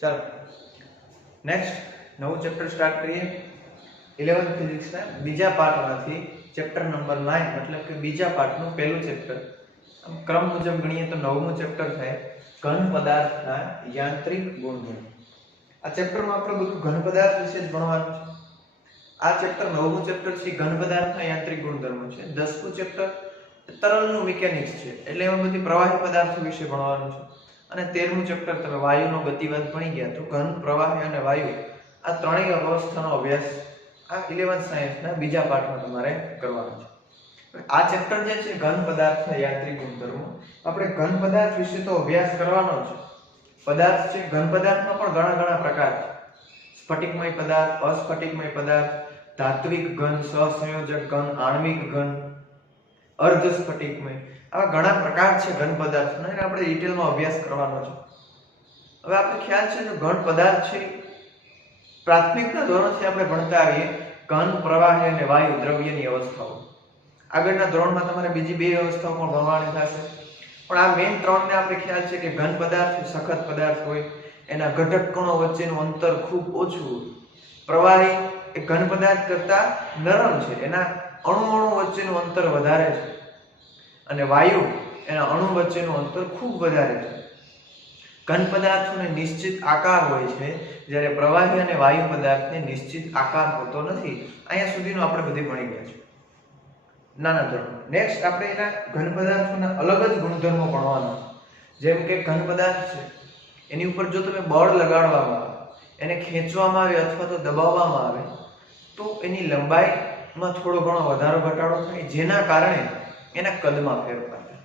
ચાલો નેક્સ્ટ નવું chapter start કરીએ 11th ફિઝિક્સના બીજા પાર્ટમાંથી ચેપ્ટર નંબર 9 મતલબ કે બીજા પાર્ટનું પહેલું ચેપ્ટર ક્રમ મુજબ ગણીએ તો નવમું ચેપ્ટર થાય ઘન પદાર્થના યાંત્રિક ગુણધર્મો। આ ચેપ્ટરમાં આપણે બધું ઘન પદાર્થ વિશે જ ભણવાનું છે। આ ચેપ્ટર નવમું ચેપ્ટર છે ઘન પદાર્થના યાંત્રિક ગુણધર્મો છે। 10મું ચેપ્ટર તરલનું મિકેનિક્સ છે એટલે એમાં બધી પ્રવાહી પદાર્થો વિશે ભણવાનું છે અને 13મું ચેપ્ટર તમે વાયુનો ગતિવાદ ભણી ગયા તો ઘન પ્રવાહી અને વાયુ આ ત્રણેય અવસ્થાનો અભ્યાસ આ 11th સાયન્સના બીજા પાર્ટમાં તમારે કરવાનો છે। આ ચેપ્ટર જે છે ઘન પદાર્થના યાંત્રિક ગુણધર્મો આપણે ઘન પદાર્થ વિશે તો અભ્યાસ કરવાનો છે। પદાર્થ છે ઘન પદાર્થમાં પણ ઘણા પ્રકાર છે। સ્ફટિકમય પદાર્થ, અસ્ફટિકમય પદાર્થ, ધાત્વિક ઘન, સહસંયોજક ઘન, આણ્વિક ઘન, અર્ધ સ્ફટિકમય આવા ઘણા પ્રકાર છે ઘન પદાર્થના અને આપણે ડિટેલમાં અભ્યાસ કરવાનો છે। હવે આપણે ખ્યાલ છે કે ઘન પદાર્થ છે પ્રાથમિકના ધોરણથી આપણે ભણતા આવીએ ઘન, પ્રવાહી અને વાયુ દ્રવ્યની અવસ્થાઓ। આગળના ધોરણમાં તમારે બીજી બે અવસ્થાઓ પણ ભણવાની થશે પણ આ મેઇન ત્રણને આપણે ખ્યાલ છે કે ઘન પદાર્થ સખત પદાર્થ હોય એના ઘટક કણો વચ્ચેનું અંતર ખૂબ ઓછું હોય। પ્રવાહી એ ઘન પદાર્થ કરતા નરમ છે એના અણુ વચ્ચેનું અંતર વધારે છે અને વાયુ એના અણુ વચ્ચેનું અંતર ખૂબ વધારે છે। ઘન પદાર્થોને નિશ્ચિત આકાર હોય છે જ્યારે પ્રવાહી અને વાયુ પદાર્થને નિશ્ચિત આકાર હોતો નથી। અહીંયા સુધીનું આપણે બધું ભણી ગયા છે નાના ધોરણ। નેક્સ્ટ આપણે એના ઘન પદાર્થોના અલગ જ ગુણધર્મો ભણવાના જેમ કે ઘન પદાર્થ છે એની ઉપર જો તમે બળ લગાડવામાં આવે એને ખેંચવામાં આવે અથવા તો દબાવવામાં આવે તો એની લંબાઈમાં થોડો ઘણો વધારો ઘટાડો થાય જેના કારણે એના કદમાં ફેરફાર થાય।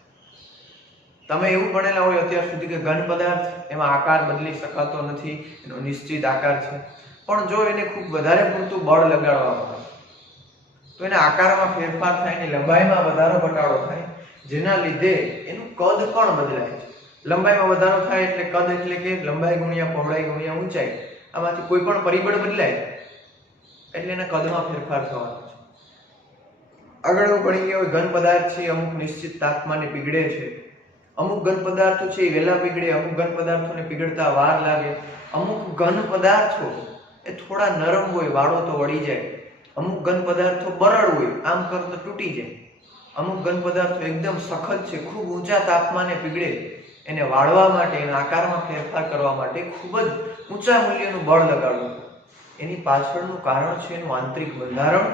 તમે એવું ભણેલા હોય અત્યાર સુધી કે ઘન પદાર્થ એમાં આકાર બદલી શકાતો નથી એનો નિશ્ચિત આકાર છે પણ જો એને ખૂબ વધારે પૂરતું બળ લગાડવામાં આવે તો એના આકારમાં ફેરફાર થાય એની લંબાઈમાં વધારો ઘટાડો થાય જેના લીધે એનું કદ પણ બદલાય છે। લંબાઈમાં વધારો થાય એટલે કદ એટલે કે લંબાઈ ગુણ્યા પહોળાઈ ગુણ્યા ઊંચાઈ આમાંથી કોઈ પણ પરિબળ બદલાય એટલે એના કદમાં ફેરફાર થવાનો છે। આગળ હું ભણી ગયો ઘન પદાર્થ છે અમુક નિશ્ચિત તાપમાને પીગળે છે। અમુક ઘન પદાર્થો છે વહેલા પીગળે, અમુક ઘન પદાર્થોને પીગળતા વાર લાગે। અમુક ઘન પદાર્થો એ થોડા નરમ હોય વાળો તો વળી જાય। અમુક ઘન પદાર્થો બરડ હોય આમ કરો તો તૂટી જાય। અમુક ઘન પદાર્થો એકદમ સખત છે ખૂબ ઊંચા તાપમાને પીગળે એને વાળવા માટે એના આકારમાં ફેરફાર કરવા માટે ખૂબ જ ઊંચા મૂલ્યનું બળ લગાડવું એની પાછળનું કારણ છે એનું આંતરિક બંધારણ,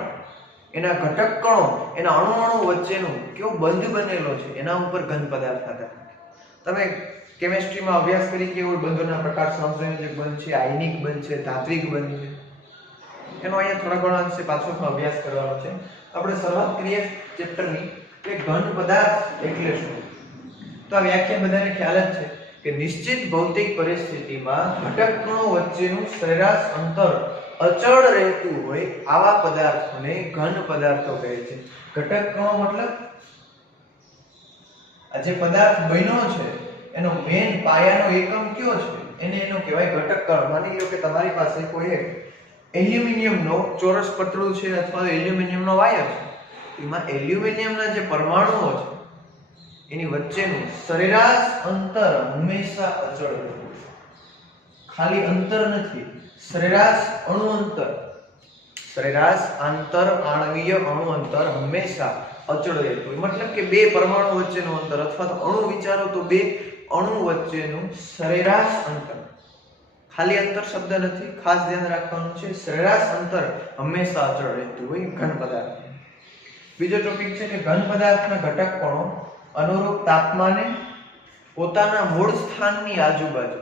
એના ઘટક કણો, એના અણુ વચ્ચેનું કેવો બંધ બનેલો છે એના ઉપર ઘન પદાર્થ આધાર। તમે કેમિસ્ટ્રીમાં અભ્યાસ કરી કે કોઈ બંધોના પ્રકાર સહસંયોજક બંધ છે, આયનિક બંધ છે, ધાત્વિક બંધ છે એનો અહીંયા થોડા ઘણા અંશે પાછળનો અભ્યાસ કરવાનો છે। આપણે શરૂઆત કરીએ ચેપ્ટરની કે ઘન પદાર્થ એટલે શું। તો આ વ્યાખ્યા બધાને ખ્યાલ જ છે કે નિશ્ચિત ભૌતિક પરિસ્થિતિમાં ઘટક કણો વચ્ચેનું સરેરાશ અંતર અચળ રહેતું હોય આવા પદાર્થોને ઘન પદાર્થો કહે છે। ઘટક કણો મતલબ આ જે પદાર્થ બન્યો છે એનો મેઇન પાયાનો એકમ કયો છે એને એનો કહેવાય ઘટક કણ। માની લો કે તમારી પાસે કોઈ એક એલ્યુમિનિયમનો ચોરસ પતળું છે અથવા તો એલ્યુમિનિયમનો વાયર છે એમાં એલ્યુમિનિયમના જે પરમાણુઓ છે એની વચ્ચેનું સરેરાશ અંતર હંમેશા અચળ રહે। ખાલી અંતર નથી સરેરાશ અણુ અંતર, સરેરાશ આંતર આણ્વીય અણુ અંતર હંમેશા અચળ રહેતું હોય। મતલબ કે બે પરમાણુ વચ્ચેનું અંતર અથવા તો અણુ વિચારો તો બે અણુ વચ્ચેનું સરેરાશ અંતર, ખાલી અંતર શબ્દ નથી ખાસ ધ્યાન રાખવાનું છે સરેરાશ અંતર હંમેશા અચળ રહેતું હોય ઘન પદાર્થ। બીજો ટોપિક છે કે ઘન પદાર્થના ઘટક કણો અનુરૂપ તાપમાને પોતાના મૂળ સ્થાનની આજુબાજુ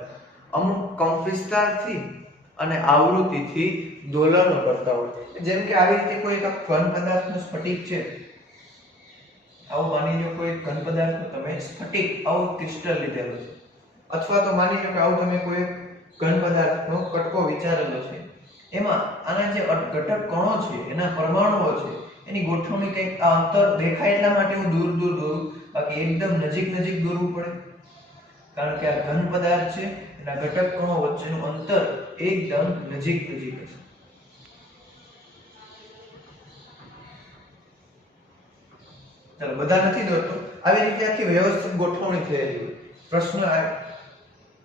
અમુક કંપવિસ્તારથી અને આવૃત્તિથી દોલનો કરતા હોય। જેમ કે આવી રીતે કોઈ એક ઘન પદાર્થનો સ્ફટિક છે આવું માની લો કોઈ ઘન પદાર્થનો તમે સ્ફટિક આવું ક્રિસ્ટલ લીધેલો છે અથવા તો માની લો કે આવું તમે કોઈ ઘન પદાર્થનો કટકો વિચારેલો છે એમાં આના જે ઘટક કણો છે એના પરમાણુઓ છે એની ગોઠવણી કંઈક આ અંતર દેખાય એટલા માટે હું દૂર દોરું બાકી એકદમ નજીક દોરવું પડે કારણ કે આ ઘન પદાર્થ છે એના ઘટક કણો વચ્ચેનું અંતર એકદમ નજીક હશે। ચાલો બધા નથી દોરતો આવી રીતે આખી વ્યવસ્થિત ગોઠવણી થયેલી હોય। પ્રશ્ન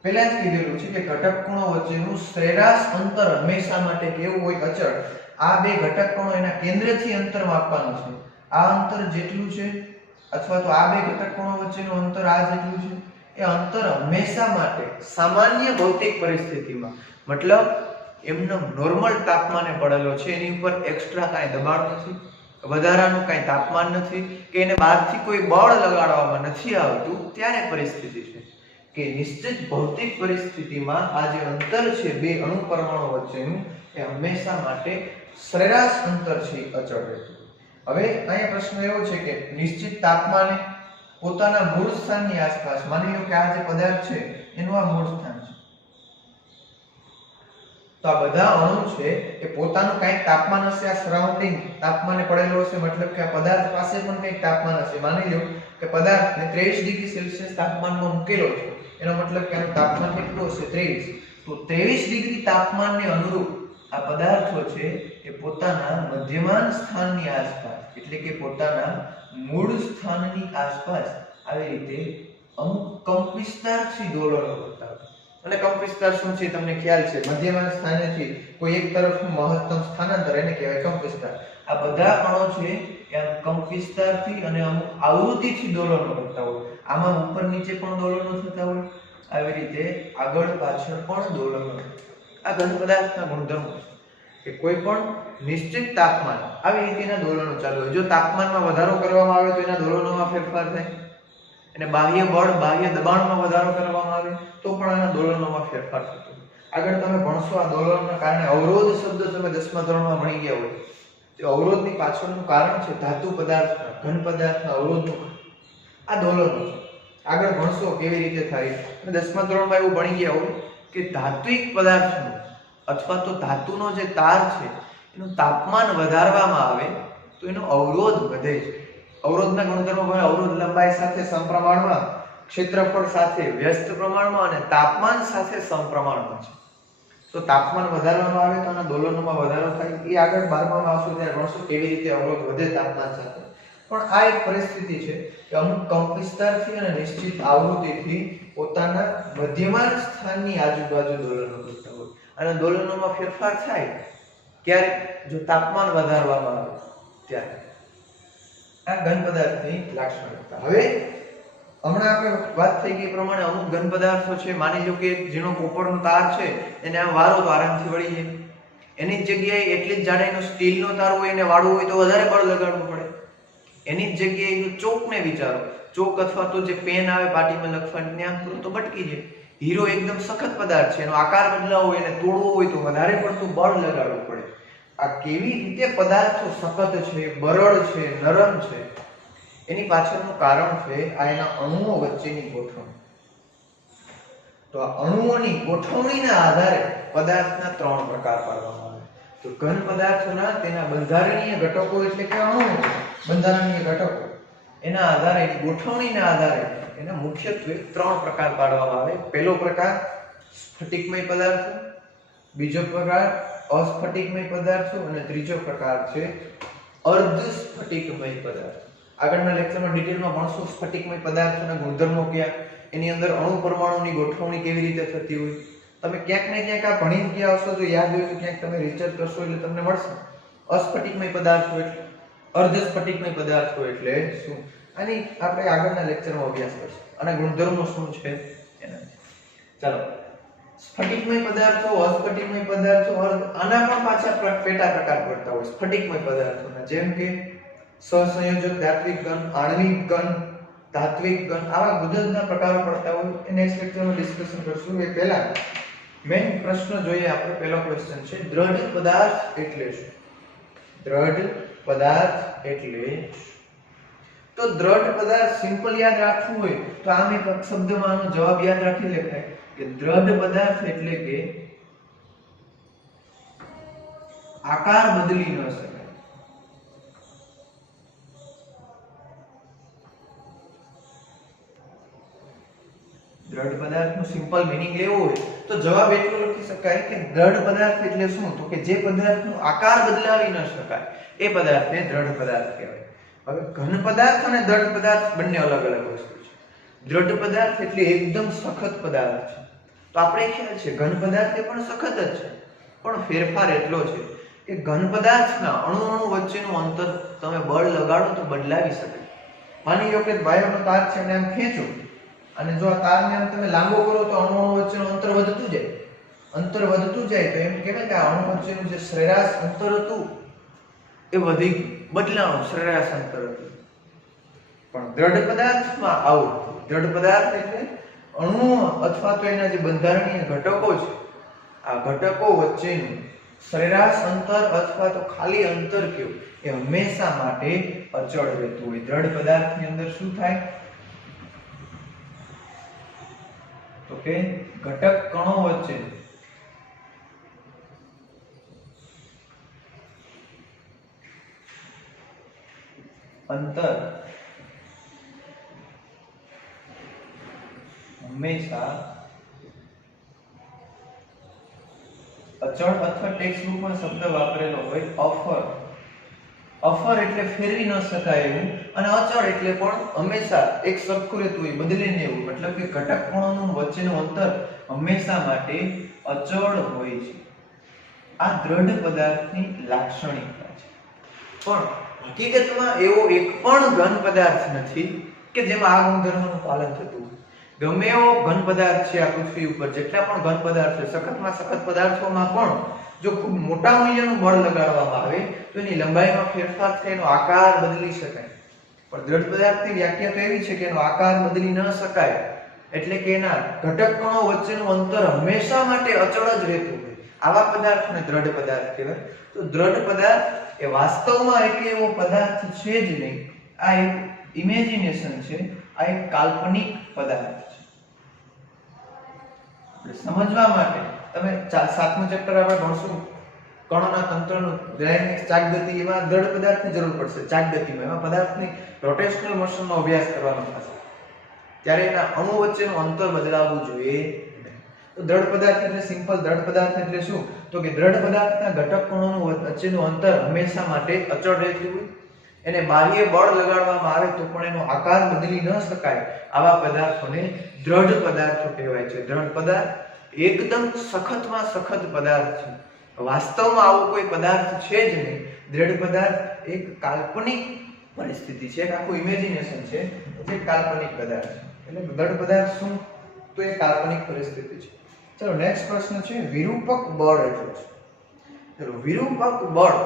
પહેલા જ કીધેલું છે કે ઘટક કણો વચ્ચેનું સરેરાશ અંતર હંમેશા માટે કેવું હોય? અચળ. આ બે ઘટક કણો એના કેન્દ્રથી અંતર માપવાનું છે. આ અંતર જેટલું છે અથવા તો આ બે ઘટક કણો વચ્ચેનું અંતર આ જેટલું છે, એ અંતર હંમેશા માટે સામાન્ય ભૌતિક પરિસ્થિતિમાં, મતલબ એમનો નોર્મલ તાપમાને પડેલો છે, એની ઉપર એક્સ્ટ્રા કાંઈ દબાણ નથી, વધારાનું કાંઈ તાપમાન નથી કે એને બહારથી કોઈ બળ લગાડવામાં નથી આવતું, ત્યારે પરિસ્થિતિ છે કે નિશ્ચિત ભૌતિક પરિસ્થિતિમાં આ જે અંતર છે બે અણુ પરમાણુ વચ્ચેનું, એ હંમેશા માટે સરેરાશ અંતર છે અચળ રહેતું. હવે અહીંયા પ્રશ્ન એવો છે કે નિશ્ચિત તાપમાને પોતાના મૂળ સ્થાનની આસપાસ, માની લો કે આ જે પદાર્થ છે એનું આ મૂળ સ્થાન છે, તો આ બધા અણુ છે એ પોતાનું કંઈક તાપમાન હશે, આ સરાઉન્ડિંગ તાપમાને પડેલો હશે, મતલબ કે આ પદાર્થ પાસે પણ કંઈક તાપમાન હશે. માની લો કે પદાર્થને 23 ડિગ્રી સેલ્સિયસ તાપમાનમાં મૂકેલો છે, એનો મતલબ કે આનું તાપમાન કેટલું હશે? 23. તો 23 ડિગ્રી તાપમાનને અનુરૂપ આ પદાર્થો છે એ પોતાના મધ્યમાન સ્થાનની આસપાસ, એટલે કે પોતાના મૂળ સ્થાનની આસપાસ આવી રીતે અમુક કંપવિસ્તારથી દોલનો કરતા હોય. અને કંપવિસ્તાર શું છે તમને ખ્યાલ છે? મધ્યમાન સ્થાનેથી કોઈ એક તરફનું મહત્તમ સ્થાનાંતર, એને કહેવાય કંપવિસ્તાર. આ બધા કણો છે એ કંપવિસ્તારથી અને અમુક આવૃત્તિથી દોલનો કરતા હોય. આમાં ઉપર નીચે પણ દોલનો થતા હોય, આવી રીતે આગળ પાછળ પણ દોલનો. આ ઘન પદાર્થના ગુણધર્મો કે કોઈ પણ નિશ્ચિત તાપમાન આવી રીતેના દોલનો ચાલુ હોય. જો તાપમાનમાં વધારો કરવામાં આવે તો એના દોલનોમાં ફેરફાર થાય, અને બાહ્ય બળ, બાહ્ય દબાણમાં વધારો કરવામાં આવે તો પણ આના દોલનોમાં ફેરફાર થતો હોય. આગળ તમે ભણશો આ દોલનના કારણે અવરોધ શબ્દ તમે 10મા ધોરણમાં ભણી ગયા હોય. તો અવરોધની પાછળનું કારણ છે ધાતુ પદાર્થના, ઘન પદાર્થના અવરોધનું આ દોલનો છે. આગળ ભણશો કેવી રીતે થાય. અને 10મા ધોરણમાં એવું ભણી ગયા હોય કે ધાત્વિક પદાર્થનું અથવા તો ધાતુનો જે તાર છે એનું તાપમાન વધારવામાં આવે તો એનો અવરોધ વધે છે. અવરોધના ગુણધર્મો હોય અવરોધ લંબાઈ સાથે સમપ્રમાણમાં, ક્ષેત્રફળ સાથે વ્યસ્ત પ્રમાણમાં અને તાપમાન સાથે સમપ્રમાણમાં છે. તો તાપમાન વધારવામાં આવે તો આના દોલનોમાં વધારો થાય. એ આગળ 12મામાં આવશે ત્યારે ભણશો કેવી રીતે અવરોધ વધે તાપમાન સાથે. પણ આ એક પરિસ્થિતિ છે કે અમુક કંપવિસ્તારથી અને નિશ્ચિત આવૃત્તિથી પોતાના મધ્યમાન સ્થાનની આજુબાજુ દોલનો કરતા હોય. અને દોલનોમાં ફેરફાર થાય ક્યારે? જો તાપમાન વધારવામાં આવે ત્યારે. આ ઘન પદાર્થની લાક્ષણિકતા. હવે હમણાં આપણે વાત થઈ ગઈ પ્રમાણે અમુક ઘન પદાર્થો છે, માની લો કે ઝીણો કોપરનો તાર છે, એને આમ વારો તો આરામથી વળી જાય. એની જ જગ્યાએ એટલી જ જાડાઈનો સ્ટીલનો તાર હોય, એને વાળવું હોય તો વધારે બળ લગાડવું પડે. એની જ જગ્યાએ ચોકને વિચારો, ચોક અથવા તો જે પેન આવે પાટીમાં લખવાની, ત્યાં તો બટકી જાય. હીરો એકદમ સખત પદાર્થ છે, એનો આકાર બદલાવો હોય, એને તોડવો હોય તો વધારે પડતું બળ લગાડવું પડે. આ કેવી રીતે પદાર્થો સખત છે, બરડ છે, નરમ છે, એની પાછળનું કારણ છે આ એના અણુઓ વચ્ચેની ગોઠવણી. તો આ અણુઓની ગોઠવણીના આધારે પદાર્થના 3 પ્રકાર પાડવામાં આવે. તો ઘન પદાર્થોના તેના બંધારણીય ઘટકો એટલે કે અણુઓ, બંધારણીય ઘટકો, એના આધારે, એની ગોઠવણીના આધારે એના મુખ્યત્વે 3 પ્રકાર પાડવામાં આવે. પહેલો પ્રકાર સ્ફટિકમય પદાર્થો, બીજો પ્રકાર અસ્ફટિકમય પદાર્થો અને ત્રીજો પ્રકાર છે અર્ધ સ્ફટિકમય પદાર્થો. આગળના લેક્ચરમાં ડિટેલમાં ભણશો સ્ફટિકમય પદાર્થોના ગુણધર્મો કયા, એની અંદર અણુ પરમાણુની ગોઠવણી કેવી રીતે થતી હોય. તમે ક્યાંક ને ક્યાંક આ ભણી ગયા હશો, જો યાદ હોય તો ક્યાંક તમે રિસર્ચ કરશો એટલે તમને મળશે. અસ્ફટિકમય પદાર્થો એટલે, અર્ધ સ્ફટિકમય પદાર્થો એટલે શું, આની આપણે આગળના લેક્ચરમાં અભ્યાસ કરશું. અને ગુણધર્મો શું છે એના. ચાલો, સ્ફટિકમય પદાર્થો, અસ્ફટિકમય પદાર્થો, આના પણ પાછા પેટા પ્રકાર પડતા હોય સ્ફટિકમય પદાર્થોના, જેમ કે સહસંયોજક ધાત્વિક ઘન, આણ્વિક ઘન, ધાત્વિક ઘન, આવા જુદા પ્રકારો પડતા હોય. એ નેક્સ્ટ લેક્ચરમાં ડિસ્કશન કરશું. એ પહેલા મેઈન પ્રશ્ન જોઈએ આપણે. પહેલો ક્વેશ્ચન છે દ્રઢ પદાર્થ એટલે શું? દ્રઢ પદાર્થ એટલે તો દ્રઢ પદાર્થ સિમ્પલ યાદ રાખવું હોય તો આમ એક શબ્દમાં આનો જવાબ યાદ રાખી લેખાય કે દ્રઢ પદાર્થ એટલે કે આકાર બદલી ન શકાય. દ્રઢ પદાર્થનું સિમ્પલ મીનિંગ લેવો હોય તો જવાબ એટલો લખી શકાય કે દ્રઢ પદાર્થ એટલે શું? તો કે જે પદાર્થનો આકાર બદલાવી ન શકાય એ પદાર્થને દ્રઢ પદાર્થ કહેવાય. હવે ઘન પદાર્થ અને દ્રઢ પદાર્થ બંને અલગ અલગ વસ્તુ છે. દ્રઢ પદાર્થ એટલે એકદમ સખત પદાર્થ છે, તો આપણે ખ્યાલ છે ઘન પદાર્થ એ પણ સખત જ છે, પણ ફેરફાર એટલો છે કે ઘન પદાર્થના અણુ વચ્ચેનું અંતર તમે બળ લગાડો તો બદલાવી શકે. માની લો કે વાયરનો તાર છે અને આમ ખેંચો અને જો આ તારને આમ તમે લાંબો કરો તો અણુ વચ્ચેનું અંતર વધતું જાય. અંતર વધતું જાય તો એમ કહેવાય કે આ અણુ વચ્ચેનું જે સરેરાશ અંતર હતું એ વધી બદલાણું સરેરાશ અંતર હતું. પણ દ્રઢ પદાર્થમાં આવું દ્રઢ પદાર્થ એટલે અણુઓ અથવા તો એના જે બંધારણીય ઘટકો છે, આ ઘટકો વચ્ચેનું સરેરાશ અંતર અથવા તો ખાલી અંતર કયો એ હંમેશા માટે અચળ રહેતું હોય. દ્રઢ પદાર્થની અંદર શું થાય તો કે ઘટક કણો વચ્ચે અંતર હંમેશા અચળ અથવા ટેક્સ્ટ બુકમાં શબ્દ વાપરેલો હોય અફર. અફર એટલે ફેરવી ન શકાય એવું, અને અચળ એટલે પણ હંમેશા એક સરખું રહેતું હોય, બદલે નહીં એવું. મતલબ કે ઘટક કણોનું વચ્ચેનું અંતર હંમેશા માટે અચળ હોય છે. આ દ્રઢ પદાર્થની લાક્ષણિકતા છે. પણ હકીકતમાં એવો એક પણ ઘન પદાર્થ નથી કે જેમાં આ ગુણધર્મનું પાલન થતું હોય. ગમે એવો ઘન પદાર્થ છે આ પૃથ્વી ઉપર, જેટલા પણ ઘન પદાર્થ છે, સખતમાં સખત પદાર્થોમાં પણ જો ખૂબ મોટા મૂલ્યનું બળ લગાડવામાં આવે તો એની લંબાઈમાં ફેરફાર થાય, એનો આકાર બદલી શકાય. પણ દ્રઢ પદાર્થની વ્યાખ્યા તો એવી છે કે એનો આકાર બદલી ન શકાય, એટલે કે એના ઘટક કણો વચ્ચેનું અંતર હંમેશા માટે અચળ જ રહેતું હોય. આવા પદાર્થને દ્રઢ પદાર્થ કહેવાય. તો દ્રઢ પદાર્થ એ વાસ્તવમાં એક એવો પદાર્થ છે જ નહીં, આ એક ઇમેજિનેશન છે, આ એક કાલ્પનિક પદાર્થ છે. સમજવા માટે તમે 7મું ચેપ્ટર આપણે ભણશું કણોના તંત્રનું ડાયનેમિક્સ, ચાકગતિ, એમાં દ્રઢ પદાર્થની જરૂર પડશે. ચાકગતિમાં એમાં પદાર્થની રોટેશનલ મોશનનો અભ્યાસ કરવાનો થશે, ત્યારે એના અણુ વચ્ચેનું અંતર બદલાવવું જોઈએ. તો દ્રઢ પદાર્થ એટલે સિમ્પલ દ્રઢ પદાર્થ એટલે શું તો કે દ્રઢ પદાર્થના ઘટક કણોનું વચ્ચેનું અંતર હંમેશા માટે અચળ રહેતું હોય. એને બાહ્ય બળ લગાડવામાં આવે તો પણ એનો આકાર બદલી ન શકાય. આવા પદાર્થોને દ્રઢ પદાર્થો કહેવાય છે. દ્રઢ પદાર્થ એકદમ સખતમાં સખત પદાર્થ છે. વાસ્તવમાં આવો કોઈ પદાર્થ છે જ નહીં. દ્રઢ પદાર્થ એક કાલ્પનિક પરિસ્થિતિ છે, એક આખું ઇમેજિનેશન છે, જે કાલ્પનિક પદાર્થ છે. એટલે દ્રઢ પદાર્થ શું તો એ કાલ્પનિક પરિસ્થિતિ છે. ચલો નેક્સ્ટ પ્રશ્ન છે વિરૂપક બળ એટલે શું? ચલો વિરૂપક બળ,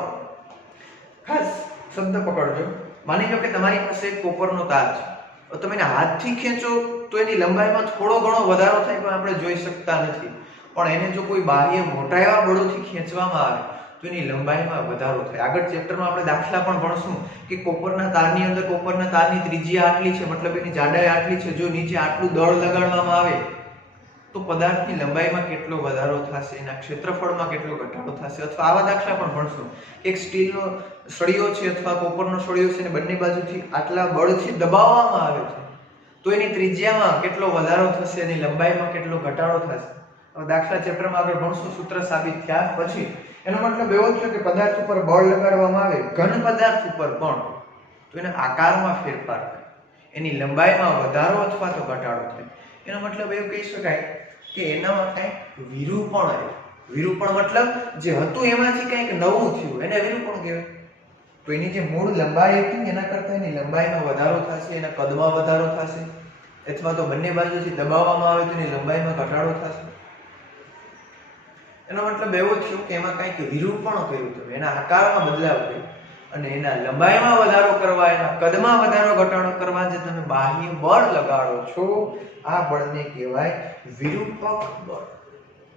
ખાસ શબ્દ પકડજો. માની લો કે તમારી પાસે એક કોપરનો તાર છે, તો તમે એને હાથથી ખેંચો તો એની લંબાઈમાં થોડો ઘણો વધારો થાય પણ આપણે જોઈ શકતા નથી. પણ એને જો કોઈ બાહ્ય મોટા એવા બળોથી ખેંચવામાં આવે તો એની લંબાઈમાં વધારો થાય. આગળ ચેપ્ટરમાં આપણે દાખલા પણ ભણશું કે કોપરના તારની અંદર કોપરના તારની ત્રિજ્યા આટલી છે, મતલબ એની જાડાઈ આટલી છે, જો નીચે આટલું દળ લગાડવામાં આવે તો પદાર્થની લંબાઈમાં કેટલો વધારો થશે, એના ક્ષેત્રફળમાં કેટલો ઘટાડો થશે. અથવા આવા દાખલા પણ ભણશું. એક સ્ટીલનો સળિયો છે અથવા કોપરનો સળિયો છે, અને બંને બાજુથી આટલા બળથી દબાવવામાં આવે છે તો એની ત્રિજ્યામાં કેટલો વધારો થશે, એની લંબાઈમાં કેટલો ઘટાડો થશે. હવે દાખલા ચેપ્ટરમાં આગળ ભણશું. સૂત્ર સાબિત થયા પછી એનો મતલબ એવો છે કે પદાર્થ ઉપર બળ લગાડવામાં આવે ઘન પદાર્થ ઉપર પણ તો એના આકારમાં ફેરફાર થાય, એની લંબાઈમાં વધારો અથવા તો ઘટાડો થાય. એનો મતલબ એવું કહી શકાય કે એનામાં કંઈક વિરૂપણ આવે. વિરૂપણ મતલબ જે હતું એમાંથી કંઈક નવું થયું, એને વિરૂપણ કહેવાય. તો એની જે મૂળ લંબાઈ હતી એના કરતાં એની લંબાઈમાં વધારો થશે, એના કદમાં વધારો થશે, અથવા તો બંને બાજુથી દબાવવામાં આવે તો એની લંબાઈમાં ઘટાડો થશે. એનો મતલબ એવો થયો કે એમાં કંઈક વિરૂપણ કર્યું, તમે એના આકારમાં બદલાવ કર્યો, અને એના લંબાઈમાં વધારો કરવા, એના કદમાં વધારો ઘટાડો કરવા જે તમે બાહ્ય બળ લગાડો છો, આ બળને કહેવાય વિરૂપક બળ.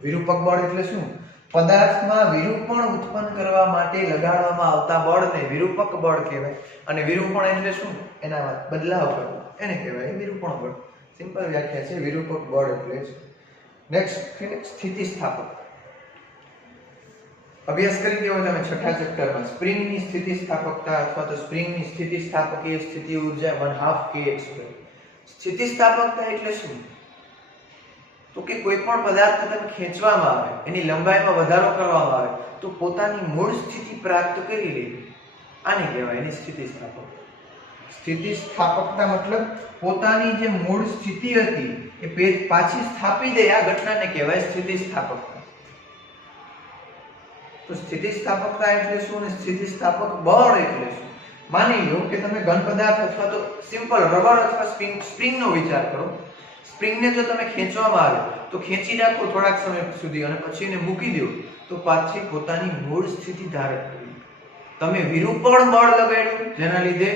વિરૂપક બળ એટલે શું? પદાર્થમાં વિરૂપણ ઉત્પન્ન કરવા માટે લગાડવામાં આવતા બળને વિરૂપક બળ કહેવાય. અને વિરૂપણ એટલે શું? એના બદલાવ કરવો, એને કહેવાય વિરૂપણ બળ. સિમ્પલ વ્યાખ્યા છે વિરૂપક બળ એટલે. નેક્સ્ટ સ્થિતિસ્થાપક. અભ્યાસ કરી દેવો તમે 6થા ચેપ્ટરમાં. સ્પ્રિંગની સ્થિતિસ્થાપકતા અથવા તો સ્પ્રિંગની સ્થિતિસ્થાપકીય સ્થિતિ ઊર્જા 1/2 kx². સ્થિતિસ્થાપકતા એટલે શું? તો કે કોઈ પણ પદાર્થ તમે ખેંચવામાં આવે, એની લંબાઈમાં વધારો કરવામાં આવે તો પોતાની મૂળ સ્થિતિ પ્રાપ્ત કરી લે, આને કહેવાય એની સ્થિતિસ્થાપકતા. સ્થિતિસ્થાપકતા મતલબ પોતાની જે મૂળ સ્થિતિ હતી એ પાછી સ્થાપી દે, આ ઘટનાને કહેવાય સ્થિતિસ્થાપકતા. તો સ્થિતિસ્થાપકતા એટલે શું અને સ્થિતિસ્થાપક બળ એટલે શું? માની લો કે તમે ઘન પદાર્થ અથવા તો સિમ્પલ રબર અથવા સ્પ્રિંગનો વિચાર કરો. સ્પ્રિંગને જો તમે ખેંચવામાં આવે તો ખેંચી રાખો થોડાક સમય સુધી અને પછી એને મૂકી દો તો પાછી પોતાની મૂળ સ્થિતિ ધારણ કરી. તમે વિરૂપણ બળ લગાડ્યું જેના લીધે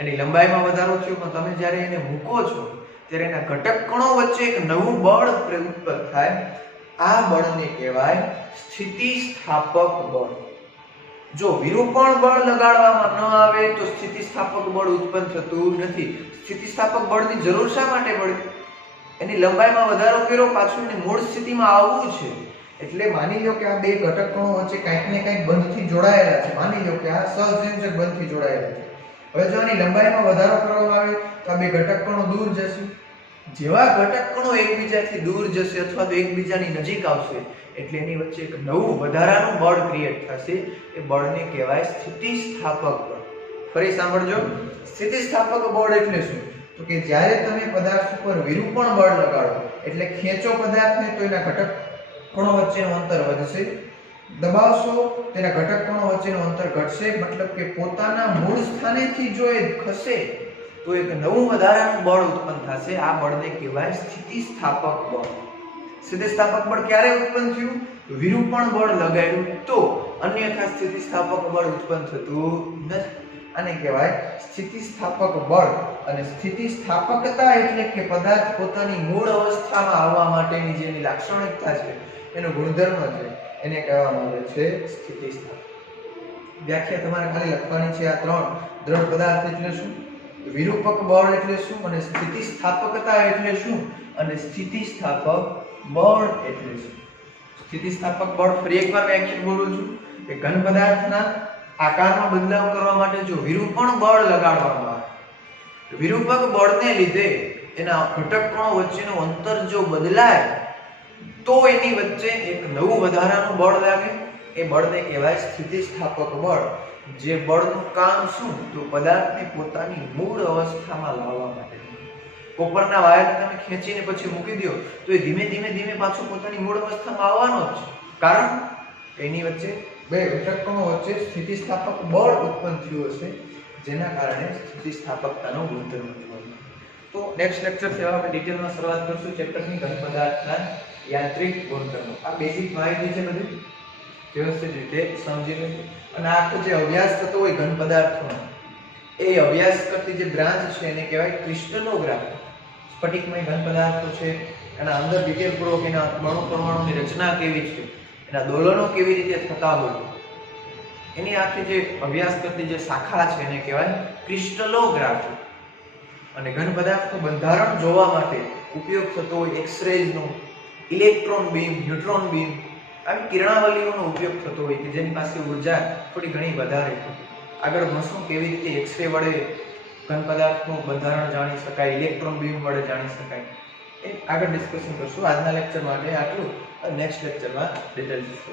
એની લંબાઈમાં વધારો થયો, પણ તમે જ્યારે એને મૂકો છો ત્યારે એના ઘટક કણો વચ્ચે એક નવું બળ ઉત્પન્ન થાય. આ બળને કહેવાય સ્થિતિસ્થાપક બળ. જો વિરૂપણ બળ લગાડવામાં ન આવે તો સ્થિતિસ્થાપક બળ ઉત્પન્ન થતું નથી. સ્થિતિસ્થાપક બળની જરૂર શા માટે પડે? એની લંબાઈમાં વધારો કર્યો, પાછું એની મૂળ સ્થિતિમાં આવવું છે. એટલે માની લો કે આ બે ઘટક કણો વચ્ચે કંઈક ને કંઈક બંધથી જોડાયેલા છે. માની લો કે આ સહસંયોજક બંધથી જોડાયેલા છે. હવે જો આની લંબાઈમાં વધારો કરવામાં આવે તો આ બે ઘટક કણો દૂર જશે. જેવા ઘટક કણો એકબીજાથી દૂર જશે અથવા તો એકબીજાની નજીક આવશે એટલે એની વચ્ચે એક નવું વધારાનું બળ ક્રિએટ થશે. એ બળને કહેવાય સ્થિતિસ્થાપક બળ. ફરી સાંભળજો, સ્થિતિસ્થાપક બળ એટલે શું? તો કે જ્યારે તમે પદાર્થ ઉપર વિરૂપણ બળ લગાડો એટલે ખેંચો પદાર્થને તો એના ઘટક કણો વચ્ચેનું અંતર વધશે, દબાવશો તેના ઘટક કણો વચ્ચેનું અંતર ઘટશે. મતલબ કે પોતાના મૂળ સ્થાનેથી જો એ ખસે તો એક નવું વધારાનું બળ ઉત્પન્ન થશે. આ બળને કહેવાય સ્થિતિસ્થાપક બળ. સ્થિતિસ્થાપક બળ ક્યારે ઉત્પન્ન થયું? વિરૂપણ બળ લગાડ્યું તો, અન્યથા સ્થિતિસ્થાપક બળ ઉત્પન્ન થતું નથી. આને કહેવાય સ્થિતિસ્થાપક બળ. અને સ્થિતિસ્થાપકતા એટલે કે પદાર્થ પોતાની મૂળ અવસ્થામાં આવવા માટેની જેની લાક્ષણિકતા છે, એનો ગુણધર્મ છે, એને કહેવામાં આવે છે સ્થિતિસ્થાપક. વ્યાખ્યા તમારે ખાલી લખવાની છે. આ ત્રણ દ્રઢ પદાર્થ એટલે શું, વિરૂપક બળ એટલે શું, અને સ્થિતિસ્થાપકતા એટલે શું, અને સ્થિતિસ્થાપક બળ એટલે શું. સ્થિતિસ્થાપક બળ ફરી એકવાર વ્યાખ્યા બોલું છું કે ઘન પદાર્થના આકારમાં બદલાવ કરવા માટે જો વિરૂપણ બળ લગાડવામાં આવે, વિરૂપક બળને લીધે એના ઘટક કણો વચ્ચેનું અંતર જો બદલાય તો એની વચ્ચે એક નવું વધારાનું બળ લાગે. એ બળને કહેવાય સ્થિતિસ્થાપક બળ. જે બળનું કામ શું? તો પદાર્થને પોતાની મૂળ અવસ્થામાં લાવવા માટે. કોપરના વાયરને તમે ખેંચીને પછી મૂકી દો તો એ ધીમે ધીમે પાછું પોતાની મૂળ અવસ્થામાં આવવાનો જ છે. કારણ એની વચ્ચે બે ઘટક કણો વચ્ચે સ્થિતિસ્થાપક બળ ઉત્પન્ન થયું હશે, જેના કારણે સ્થિતિસ્થાપકતાનો ગુણધર્મ થયો. તો નેક્સ્ટ લેક્ચરથી આપણે ડિટેલમાં શરૂઆત કરશું ચેપ્ટરની ઘન પદાર્થના યાંત્રિક ગુણધર્મો. આ બેઝિક માહિતી છે, બધી વ્યવસ્થિત રીતે સમજી લેજો. અને આખો જે અભ્યાસ થતો હોય ઘન પદાર્થોનો, એ અભ્યાસ કરતી જે બ્રાન્ચ છે એને કહેવાય ક્રિસ્ટલોગ્રાફી. સ્ફટિકમય ઘન પદાર્થો છે, એના અંદર ડિટેલપૂર્વક એના અણુ પરમાણુની રચના કેવી છે, એના દોલનો કેવી રીતે થતા હોય, એની આખી જે અભ્યાસ કરતી જે શાખા છે એને કહેવાય ક્રિસ્ટલોગ્રાફી. અને ઘન પદાર્થનું બંધારણ જોવા માટે ઉપયોગ થતો હોય એક્સરેઝનો, ઇલેક્ટ્રોન બીમ, ન્યુટ્રોન બીમ, આવી કિરણાવલીઓનો ઉપયોગ થતો હોય કે જેની પાસે ઉર્જા થોડી ઘણી વધારે હોય. આગળ ભણશું કેવી રીતે એક્સરે વડે ઘન પદાર્થનું બંધારણ જાણી શકાય, ઇલેક્ટ્રોન બીમ વડે જાણી શકાય, એ આગળ ડિસ્કશન કરશું. આજના લેક્ચર માટે આટલું. નેક્સ્ટ લેક્ચરમાં ડિટેલ ડિસ્કસ